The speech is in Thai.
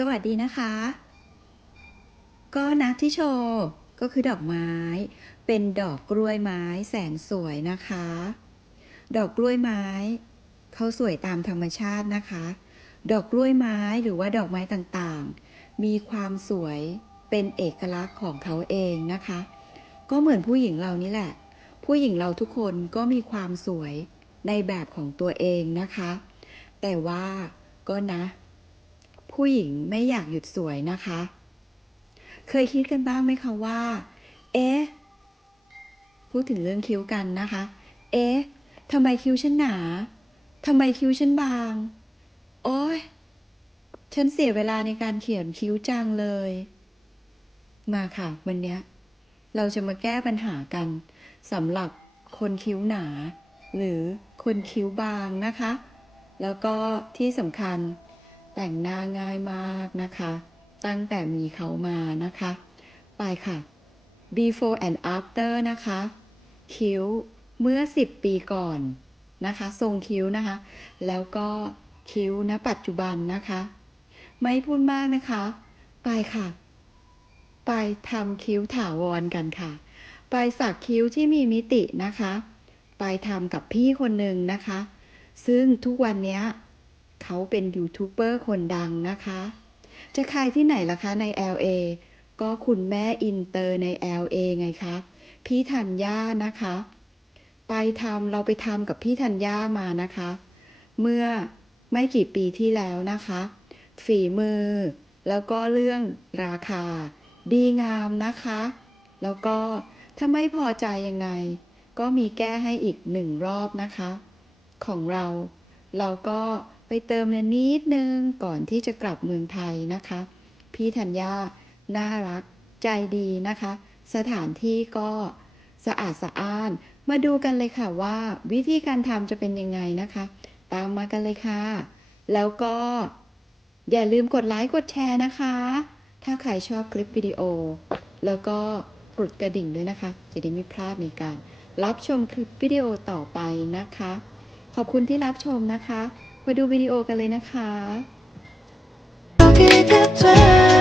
สวัสดีนะคะ ก็นะที่โชว์ก็คือดอกไม้ เป็นดอกกล้วยไม้แสนสวยนะคะ ดอกกล้วยไม้เขาสวยตามธรรมชาตินะคะ ดอกกล้วยไม้หรือว่าดอกไม้ต่างๆ มีความสวยเป็นเอกลักษณ์ของเขาเองนะคะ ก็เหมือนผู้หญิงเรานี่แหละ ผู้หญิงเราทุกคนก็มีความสวยในแบบของตัวเองนะคะ แต่ว่าก็นะ ผู้หญิงไม่อยากหยุดสวยนะคะ เคยคิดกันบ้างไหมคะว่า เอ๊ะ พูดถึงเรื่องคิ้วกันนะคะ เอ๊ะทำไมคิ้วฉันหนาทำไมคิ้วฉันบาง โอ๊ยฉันเสียเวลาในการเขียนคิ้วจังเลย มาค่ะ วันนี้เราจะมาแก้ปัญหากันสำหรับคนคิ้วหนา หรือคนคิ้วบางนะคะ แล้วก็ที่สำคัญ แต่งหน้าง่ายมากนะคะ ตั้งแต่มีเขามานะคะ ไปค่ะ before and after นะคะ คิ้วเมื่อ 10 ปีก่อนนะคะ ทรงคิ้วนะคะ แล้วก็คิ้วณปัจจุบันนะคะ ไม่พูดมากนะคะ ไปค่ะ ไปทำคิ้วถาวรกันค่ะ ไปสักคิ้วที่มีมิตินะคะ ไปทำกับพี่คนหนึ่งนะคะ ซึ่งทุกวันนี้ เขาเป็นยูทูบเบอร์คนดังนะคะ จะใครที่ไหนล่ะคะใน LA ก็คุณแม่อินเตอร์ใน LA ไงคะ พี่ธัญญานะคะ ไปทำเราไปทำกับพี่ธัญญามานะคะ เมื่อไม่กี่ปีที่แล้วนะคะ ฝีมือ แล้วก็เรื่องราคา ดีงามนะคะ แล้วก็ถ้าไม่พอใจยังไง ก็มีแก้ให้อีกหนึ่งรอบนะคะ ของเราเราก็ ไปเติมเงินนิดนึงก่อนที่จะกลับเมืองไทยนะคะ พี่ธัญญาน่ารักใจดีนะคะ สถานที่ก็สะอาดสะอ้าน มาดูกันเลยค่ะว่า วิธีการทำจะเป็นยังไงนะคะ ตามมากันเลยค่ะ แล้วก็ อย่าลืมกดไลค์กดแชร์นะคะ ถ้าใครชอบคลิปวิดีโอ แล้วก็กดกระดิ่งด้วยนะคะ จะได้ไม่พลาดในการ รับชมคลิปวิดีโอต่อไปนะคะ ขอบคุณที่รับชมนะคะ มาดูวิดีโอกันเลยนะคะ